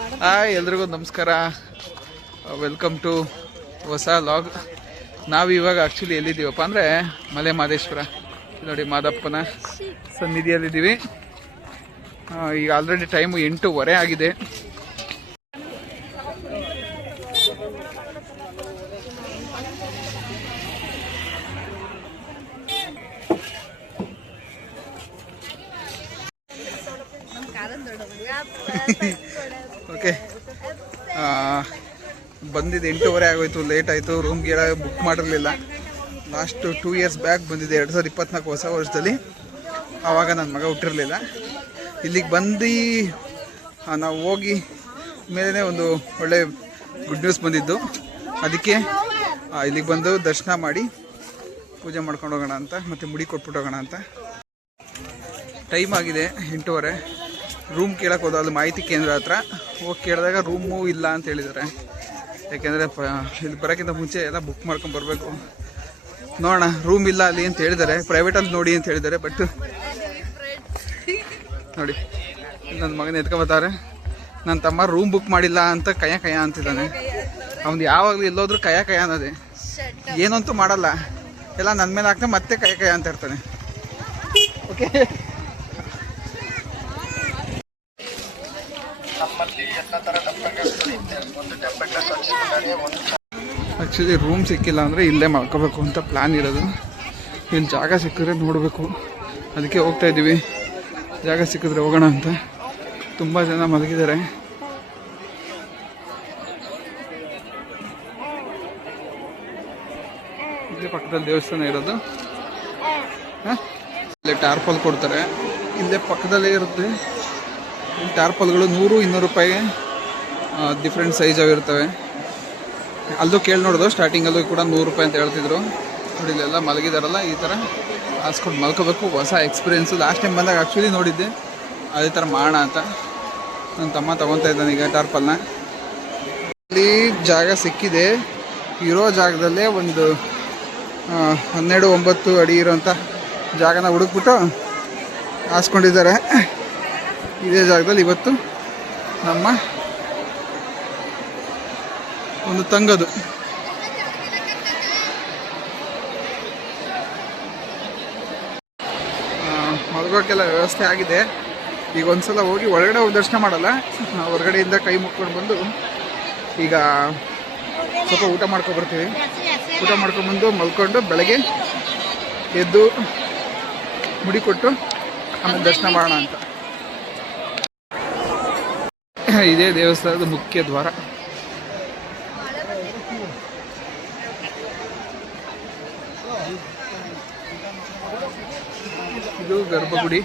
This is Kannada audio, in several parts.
ಹಾಯ್ ಎಲ್ರಿಗೂ ನಮಸ್ಕಾರ, ವೆಲ್ಕಮ್ ಟು ಹೊಸ ಲಾಗ್. ನಾವು ಇವಾಗ ಆ್ಯಕ್ಚುಲಿ ಎಲ್ಲಿದ್ದೀವಪ್ಪ ಅಂದರೆ ಮಲೆ ಮಹದೇಶ್ವರ ನೋಡಿ, ಮಾದಪ್ಪನ ಸನ್ನಿಧಿಯಲ್ಲಿದ್ದೀವಿ. ಈಗ ಆಲ್ರೆಡಿ ಟೈಮು 8:15 ಆಗಿದೆ. ಓಕೆ, ಬಂದಿದ್ದು 8:15 ಆಗೋಯ್ತು, ಲೇಟ್ ಆಯಿತು. ರೂಮ್ ಗಿಡ ಬುಕ್ ಮಾಡಿರಲಿಲ್ಲ. ಲಾಸ್ಟ್ 2 ಇಯರ್ಸ್ ಬ್ಯಾಕ್ ಬಂದಿದ್ದೆ, 2024 ಹೊಸ ವರ್ಷದಲ್ಲಿ. ಆವಾಗ ನನ್ನ ಮಗ ಹುಟ್ಟಿರಲಿಲ್ಲ. ಇಲ್ಲಿಗೆ ಬಂದು ನಾವು ಹೋಗಿ ಮೇಲೇ ಒಂದು ಒಳ್ಳೆ ಗುಡ್ ನ್ಯೂಸ್ ಬಂದಿದ್ದು. ಅದಕ್ಕೆ ಇಲ್ಲಿಗೆ ಬಂದು ದರ್ಶನ ಮಾಡಿ ಪೂಜೆ ಮಾಡ್ಕೊಂಡು ಹೋಗೋಣ ಅಂತ, ಮತ್ತು ಮುಡಿ ಕೊಟ್ಬಿಟ್ಟು ಹೋಗೋಣ ಅಂತ. ಟೈಮ್ ಆಗಿದೆ 8:15. ರೂಮ್ ಕೇಳಕ್ಕೆ ಹೋದ, ಅಲ್ಲಿ ಮಾಹಿತಿ ಕೇಂದ್ರ ಹತ್ರ ಹೋಗಿ ಕೇಳಿದಾಗ ರೂಮು ಇಲ್ಲ ಅಂತ ಹೇಳಿದ್ದಾರೆ. ಯಾಕೆಂದರೆ ಇಲ್ಲಿ ಬರೋಕ್ಕಿಂತ ಮುಂಚೆ ಎಲ್ಲ ಬುಕ್ ಮಾಡ್ಕೊಂಡು ಬರಬೇಕು. ನೋಡೋಣ, ರೂಮ್ ಇಲ್ಲ ಅಲ್ಲಿ ಅಂತ ಹೇಳಿದ್ದಾರೆ. ಪ್ರೈವೇಟಲ್ಲಿ ನೋಡಿ ಅಂತ ಹೇಳಿದ್ದಾರೆ. ಬಟ್ ನೋಡಿ, ನನ್ನ ಮಗನ ಎತ್ಕೊಬತ್ತಾರೆ. ನನ್ನ ತಮ್ಮ ರೂಮ್ ಬುಕ್ ಮಾಡಿಲ್ಲ ಅಂತ ಕಯ್ಯ ಅಂತಿದ್ದಾನೆ. ಅವ್ನು ಯಾವಾಗಲೂ ಎಲ್ಲೋದ್ರೂ ಕಯ್ಯ ಅನ್ನೋದೇ, ಏನಂತೂ ಮಾಡಲ್ಲ. ಎಲ್ಲ ನನ್ನ ಮೇಲೆ ಹಾಕ್ತಾ ಮತ್ತೆ ಕಯ್ಯ ಅಂತ ಇರ್ತಾನೆ. ಓಕೆ, ಆ್ಯಕ್ಚುಲಿ ರೂಮ್ ಸಿಕ್ಕಿಲ್ಲ ಅಂದರೆ ಇಲ್ಲೇ ಮಾಡ್ಕೋಬೇಕು ಅಂತ ಪ್ಲ್ಯಾನ್ ಇರೋದು. ಇಲ್ಲಿ ಜಾಗ ಸಿಕ್ಕಿದ್ರೆ ನೋಡಬೇಕು, ಅದಕ್ಕೆ ಹೋಗ್ತಾ ಇದ್ದೀವಿ. ಜಾಗ ಸಿಕ್ಕಿದ್ರೆ ಹೋಗೋಣ ಅಂತ. ತುಂಬ ಜನ ಮಲಗಿದ್ದಾರೆ. ಇಲ್ಲೇ ಪಕ್ಕದಲ್ಲಿ ದೇವಸ್ಥಾನ ಇರೋದು. ಇಲ್ಲೇ ಟಾರ್ಪಲ್ ಕೊಡ್ತಾರೆ, ಇಲ್ಲೇ ಪಕ್ಕದಲ್ಲೇ ಇರುತ್ತೆ. ಟಾರ್ಪಲ್ಗಳು 100-200 ರೂಪಾಯಿಗೆ ಡಿಫ್ರೆಂಟ್ ಸೈಜ್ ಇರ್ತವೆ. ಅಲ್ಲೂ ಕೇಳಿ ನೋಡೋದು, ಸ್ಟಾರ್ಟಿಂಗಲ್ಲೂ ಕೂಡ 100 ರೂಪಾಯಿ ಅಂತ ಹೇಳ್ತಿದ್ರು. ನೋಡಿ, ಇಲ್ಲೆಲ್ಲ ಮಲಗಿದಾರಲ್ಲ, ಈ ಥರ ಹಾಸ್ಕೊಂಡು ಮಲ್ಕೋಬೇಕು. ಹೊಸ ಎಕ್ಸ್ಪೀರಿಯೆನ್ಸು. ಲಾಸ್ಟ್ ಟೈಮ್ ಬಂದಾಗ ಆ್ಯಕ್ಚುಲಿ ನೋಡಿದ್ದೆ, ಅದೇ ಥರ ಮಾಡೋಣ ಅಂತ. ನನ್ನ ತಮ್ಮ ತೊಗೊತಾ ಇದ್ದಾನೆ ಈಗ ಟಾರ್ಪಲ್ನ. ಇಲ್ಲಿ ಜಾಗ ಸಿಕ್ಕಿದೆ. ಇರೋ ಜಾಗದಲ್ಲೇ ಒಂದು 12-9 ಅಡಿ ಇರೋಂಥ ಜಾಗನ ಹುಡುಕ್ಬಿಟ್ಟು ಹಾಸ್ಕೊಂಡಿದ್ದಾರೆ. ಇದೇ ಜಾಗದಲ್ಲಿ ಇವತ್ತು ನಮ್ಮ ಒಂದು ತಂಗದು. ಮಲಗೋಕ್ಕೆಲ್ಲ ವ್ಯವಸ್ಥೆ ಆಗಿದೆ. ಈಗ ಒಂದ್ಸಲ ಹೋಗಿ ಒಳಗಡೆ ಹೋಗಿ ದರ್ಶನ ಮಾಡಲ್ಲ, ಹೊರಗಡೆಯಿಂದ ಕೈ ಮುಕ್ಕೊಂಡು ಬಂದು ಈಗ ಸ್ವಲ್ಪ ಊಟ ಮಾಡ್ಕೊಬರ್ತೀವಿ. ಊಟ ಮಾಡ್ಕೊಂಡ್ಬಂದು ಮಲ್ಕೊಂಡು ಬೆಳಗ್ಗೆ ಎದ್ದು ಮುಡಿ ಕೊಟ್ಟು ಆಮೇಲೆ ದರ್ಶನ ಮಾಡೋಣ ಅಂತ. ಇದೇ ದೇವಸ್ಥಾನದ ಮುಖ್ಯ ದ್ವಾರ. ಇದು ಗರ್ಭಗುಡಿ.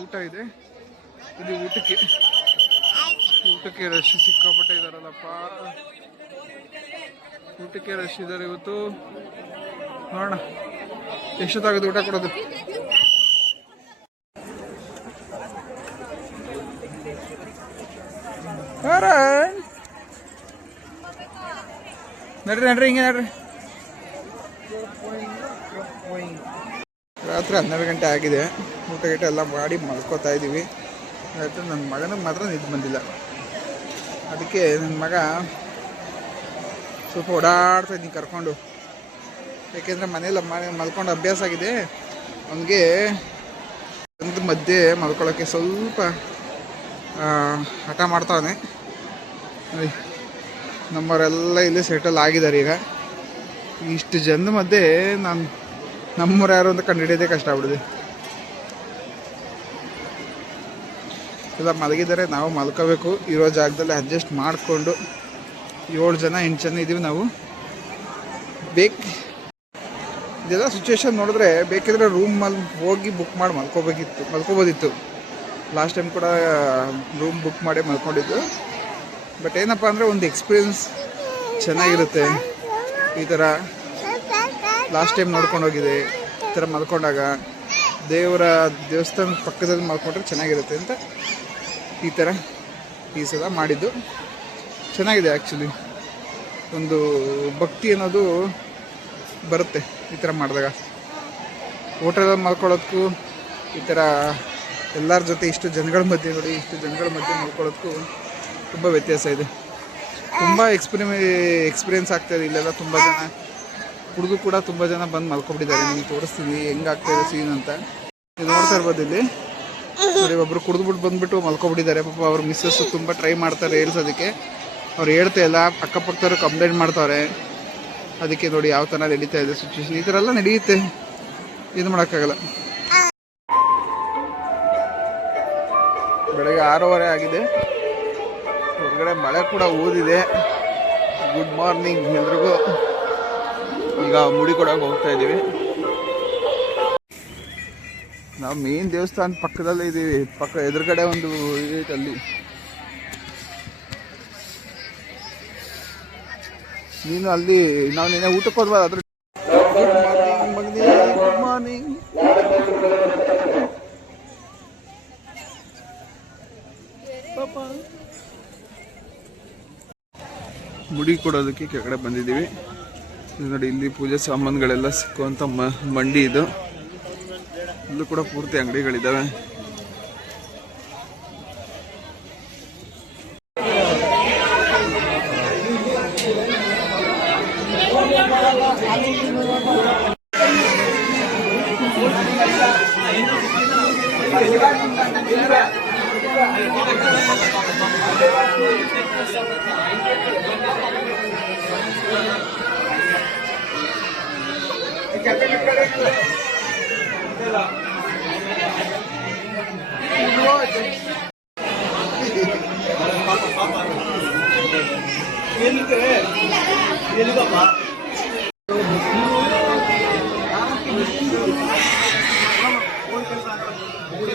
ಊಟ ಇದೆ ಇಲ್ಲಿ. ಊಟಕ್ಕೆ ರಶ್ ಸಿಕ್ಕಾಪಟ್ಟೆ ಇದಾರಲ್ಲಪ್ಪ. ಊಟಕ್ಕೆ ರಶ್ ಇದ್ದಾರೆ ಇವತ್ತು. ನೋಡೋಣ ಎಷ್ಟೊತ್ತಾಗುತ್ತೆ ಊಟ ಕೊಡೋದು. ನಡ್ರಿ ಹಿಂಗೆ ನಡ್ರಿ. ರಾತ್ರಿ 12 ಗಂಟೆ ಆಗಿದೆ. ಊಟ ಎಲ್ಲ ಮಾಡಿ ಮಲ್ಕೋತಾ ಇದ್ದೀವಿ. ಆಯಿತು, ನನ್ನ ಮಗನಿಗೆ ಮಾತ್ರ ನಿದ್ದೆ ಬಂದಿಲ್ಲ. ಅದಕ್ಕೆ ನನ್ನ ಮಗ ಸ್ವಲ್ಪ ಓಡಾಡ್ತಾ ಇದ್ದೀನಿ ಕರ್ಕೊಂಡು. ಯಾಕೆಂದರೆ ಮನೇಲಿ ಮಲ್ಕೊಂಡು ಅಭ್ಯಾಸ ಆಗಿದೆ ಅವನಿಗೆ. ಒಂದು ಮಧ್ಯೆ ಮಲ್ಕೊಳ್ಳೋಕ್ಕೆ ಸ್ವಲ್ಪ ಹಠ ಮಾಡ್ತಾವನೆ. ನೋಡಿ, ನಮ್ಮವರೆಲ್ಲ ಇಲ್ಲಿ ಸೆಟಲ್ ಆಗಿದ್ದಾರೆ. ಈಗ ಇಷ್ಟು ಜನದ ಮಧ್ಯೆ ನಮ್ಮವ್ರು ಯಾರು ಅಂತ ಕಂಡುಹಿಡಿಯೋದೇ ಕಷ್ಟ ಆಗ್ಬಿಡಿದೆ. ಎಲ್ಲ ಮಲಗಿದ್ದಾರೆ, ನಾವು ಮಲ್ಕೋಬೇಕು. ಇರೋ ಜಾಗದಲ್ಲಿ ಅಡ್ಜಸ್ಟ್ ಮಾಡಿಕೊಂಡು 7 ಜನ 8 ಜನ ಇದ್ದೀವಿ ನಾವು. ಇದೆಲ್ಲ ಸಿಚುವೇಶನ್ ನೋಡಿದ್ರೆ ಬೇಕಿದ್ರೆ ರೂಮಲ್ಲಿ ಹೋಗಿ ಬುಕ್ ಮಾಡಿ ಮಲ್ಕೋಬೋದಿತ್ತು. ಲಾಸ್ಟ್ ಟೈಮ್ ಕೂಡ ರೂಮ್ ಬುಕ್ ಮಾಡಿ ಮಲ್ಕೊಂಡಿದ್ದು. ಬಟ್ ಏನಪ್ಪ ಅಂದರೆ ಒಂದು ಎಕ್ಸ್ಪೀರಿಯನ್ಸ್ ಚೆನ್ನಾಗಿರುತ್ತೆ. ಈ ಥರ ಲಾಸ್ಟ್ ಟೈಮ್ ನೋಡ್ಕೊಂಡು ಹೋಗಿದೆ, ಈ ಥರ ಮಲ್ಕೊಂಡಾಗ ದೇವಸ್ಥಾನದ ಪಕ್ಕದಲ್ಲಿ ಮಲ್ಕೊಂಡ್ರೆ ಚೆನ್ನಾಗಿರುತ್ತೆ ಅಂತ ಈ ಥರ ಈ ಸಲ ಮಾಡಿದ್ದು. ಚೆನ್ನಾಗಿದೆ ಆ್ಯಕ್ಚುಲಿ. ಒಂದು ಭಕ್ತಿ ಅನ್ನೋದು ಬರುತ್ತೆ ಈ ಥರ ಮಾಡಿದಾಗ. ಹೋಟೆಲಲ್ಲಿ ಮಲ್ಕೊಳ್ಳೋದಕ್ಕೂ ಈ ಥರ ಎಲ್ಲರ ಜೊತೆ ಇಷ್ಟು ಜನಗಳ ಮಧ್ಯೆ ನೋಡಿ, ಇಷ್ಟು ಜನಗಳ ಮಧ್ಯೆ ಮಲ್ಕೊಳ್ಳೋದಕ್ಕೂ ತುಂಬ ವ್ಯತ್ಯಾಸ ಇದೆ. ತುಂಬ ಎಕ್ಸ್ಪೀರಿಯೆನ್ಸ್ ಆಗ್ತಾಯಿದೆ. ಇಲ್ಲೆಲ್ಲ ತುಂಬ ಜನ ಹುಡುಗರು ಕೂಡ ತುಂಬ ಜನ ಬಂದು ಮಲ್ಕೊಬಿಟ್ಟಿದ್ದಾರೆ. ನಿಮಗೆ ತೋರಿಸ್ತೀನಿ ಹೆಂಗಾಗ್ತಾಯಿದೆ ಸೀನ್ ಅಂತ. ನೀವು ನೋಡ್ತಾ ಇರ್ಬೋದು ಇಲ್ಲಿ ನೋಡಿ, ಒಬ್ಬರು ಕುಡಿದ್ಬಿಟ್ಟು ಬಂದುಬಿಟ್ಟು ಮಲ್ಕೊಬಿಟ್ಟಿದ್ದಾರೆ. ಪಾಪ ಅವ್ರ ಮಿಸ್ಸಸ್ಸು ತುಂಬ ಟ್ರೈ ಮಾಡ್ತಾರೆ ಹೇಳ್ಸೋದಕ್ಕೆ, ಅವ್ರು ಹೇಳ್ತಾ ಇಲ್ಲ. ಅಕ್ಕಪಕ್ಕದವ್ರು ಕಂಪ್ಲೇಂಟ್ ಮಾಡ್ತಾವ್ರೆ. ಅದಕ್ಕೆ ನೋಡಿ ಯಾವ ಥರ ನಡೀತಾ ಇದೆ ಸಿಚುವೇಶನ್. ಈ ಥರ ಎಲ್ಲ ನಡೆಯುತ್ತೆ, ಇದು ಮಾಡೋಕ್ಕಾಗಲ್ಲ. ಬೆಳಗ್ಗೆ 6:30 ಆಗಿದೆ. ಹೊರಗಡೆ ಮಳೆ ಕೂಡ ಊದಿದೆ. ಗುಡ್ ಮಾರ್ನಿಂಗ್ ಎಲ್ರಿಗೂ. ಈಗ ಮುಡಿ ಕೊಡೋಕೆ ಹೋಗ್ತಾ ಇದ್ದೀವಿ. ನಾವು ಮೇನ್ ದೇವಸ್ಥಾನ ಪಕ್ಕದಲ್ಲೇ ಇದ್ದೀವಿ. ಎದುರುಗಡೆ ಒಂದು ಇದೈತೆ, ಅಲ್ಲಿ ನೀನು ಅಲ್ಲಿ ನಾವು ನಿನ್ನೆ ಊಟಕ್ಕೆ ಹೋದ್ವಾ ಅದ್ರ. Good morning. ಮುಡಿ ಕೊಡೋದಕ್ಕೆ ಕೆಳಗಡೆ ಬಂದಿದ್ದೀವಿ. ನೋಡಿ, ಇಲ್ಲಿ ಪೂಜೆ ಸಾಮಾನುಗಳೆಲ್ಲ ಸಿಕ್ಕುವಂಥ ಮಂಡಿ ಇದು. ಇಲ್ಲೂ ಕೂಡ ಪೂರ್ತಿ ಅಂಗಡಿಗಳಿದ್ದಾವೆ.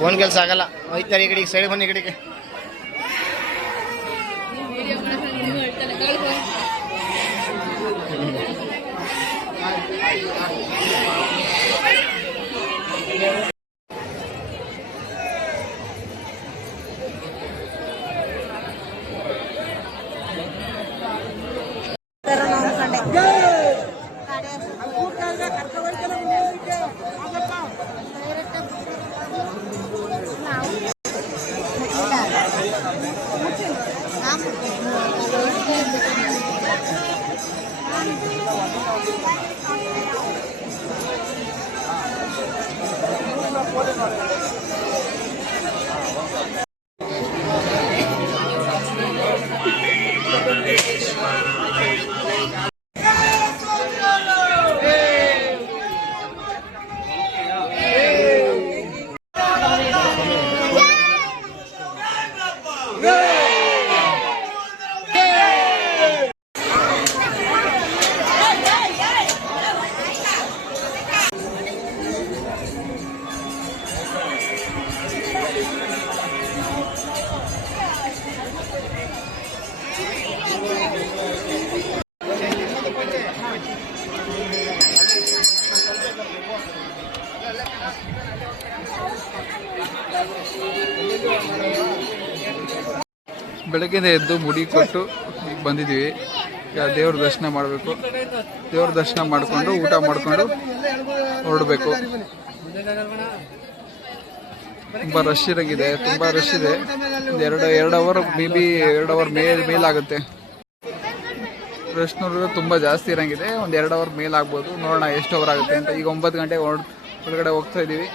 ಫೋನ್ ಕೆಲಸ ಆಗಲ್ಲ. ಹೋಯ್ತಾರೆ ಈ ಕಡೆಗೆ, ಸೈಡ್ ಬನ್ನಿ ಈ ಕಡೆಗೆ. ಬೆಳಗ್ಗೆಯಿಂದ ಎದ್ದು ಮುಡಿ ಕೊಟ್ಟು ಈಗ ಬಂದಿದ್ದೀವಿ. ಈಗ ದೇವ್ರ ದರ್ಶನ ಮಾಡಬೇಕು. ದೇವ್ರ ದರ್ಶನ ಮಾಡಿಕೊಂಡು ಊಟ ಮಾಡಿಕೊಂಡು ಹೊರಡಬೇಕು. ತುಂಬ ರಶ್ ಇರಂಗಿದೆ, ತುಂಬ ರಶ್ ಇದೆ. ಎರಡು ಅವರ್ ಮೇಬಿ 2 ಅವರ್ ಮೇಲಾಗುತ್ತೆ. ರಶ್ ನೋಡಿದ್ರೆ ತುಂಬ ಜಾಸ್ತಿ ಇರಂಗಿದೆ. ಒಂದು 2 ಅವರ್ ಮೇಲಾಗ್ಬೋದು. ನೋಡೋಣ ಎಷ್ಟು ಅವರ್ ಆಗುತ್ತೆ ಅಂತ. ಈಗ 9 ಗಂಟೆಗೆ ಹೊರಗಡೆ ಹೋಗ್ತಾ ಇದ್ದೀವಿ.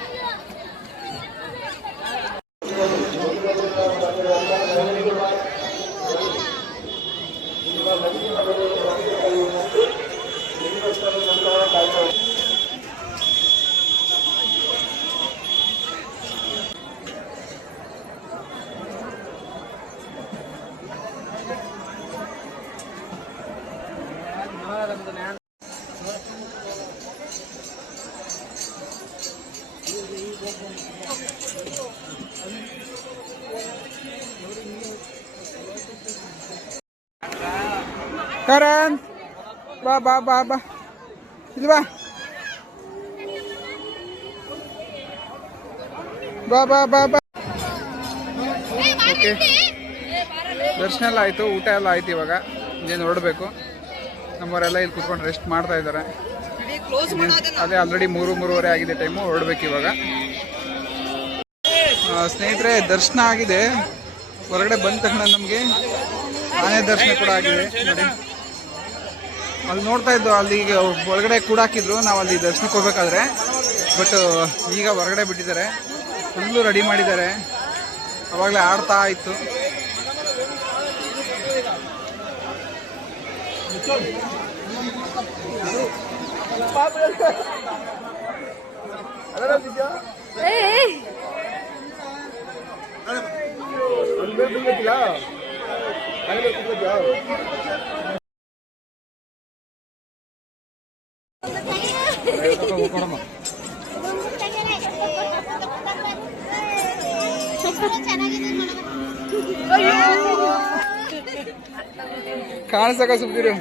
ಕರಣ್ ಬಾ ಬಾ ಬಾ ಬಾ ಇಲ್ಲಿ ಬಾ ಬಾ ಬಾ ಬಾ ಬಾ. ಓಕೆ, ದರ್ಶನ ಎಲ್ಲ ಆಯಿತು, ಊಟ ಎಲ್ಲ ಆಯ್ತು. ಇವಾಗ ಇನ್ನೇನು ಹೊರಡಬೇಕು. ನಮ್ಮವರೆಲ್ಲ ಇಲ್ಲಿ ಕುತ್ಕೊಂಡು ರೆಸ್ಟ್ ಮಾಡ್ತಾ ಇದ್ದಾರೆ. ಅದೇ ಆಲ್ರೆಡಿ 3:30 ಆಗಿದೆ ಟೈಮು, ಹೊರಡ್ಬೇಕು ಇವಾಗ. ಸ್ನೇಹಿತರೆ, ದರ್ಶನ ಆಗಿದೆ. ಹೊರಗಡೆ ಬಂದ ತಕ್ಷಣ ನಮಗೆ ಆನೆ ದರ್ಶನ ಕೂಡ ಆಗಿದೆ ನೋಡಿ. ಅಲ್ಲಿ ನೋಡ್ತಾ ಇದ್ದು, ಅಲ್ಲಿ ಒಳಗಡೆ ಕೂಡ ಹಾಕಿದ್ರು ನಾವು ಅಲ್ಲಿ ದರ್ಶನಕ್ಕೆ ಹೋಗ್ಬೇಕಾದ್ರೆ. ಬಟ್ ಈಗ ಹೊರಗಡೆ ಬಿಟ್ಟಿದ್ದಾರೆ, ಫುಲ್ಲು ರೆಡಿ ಮಾಡಿದ್ದಾರೆ. ಅವಾಗಲೇ ಆಡ್ತಾ ಇತ್ತು. ಕಾಣಿಸಕ ಸುಮ್ಕಿರು.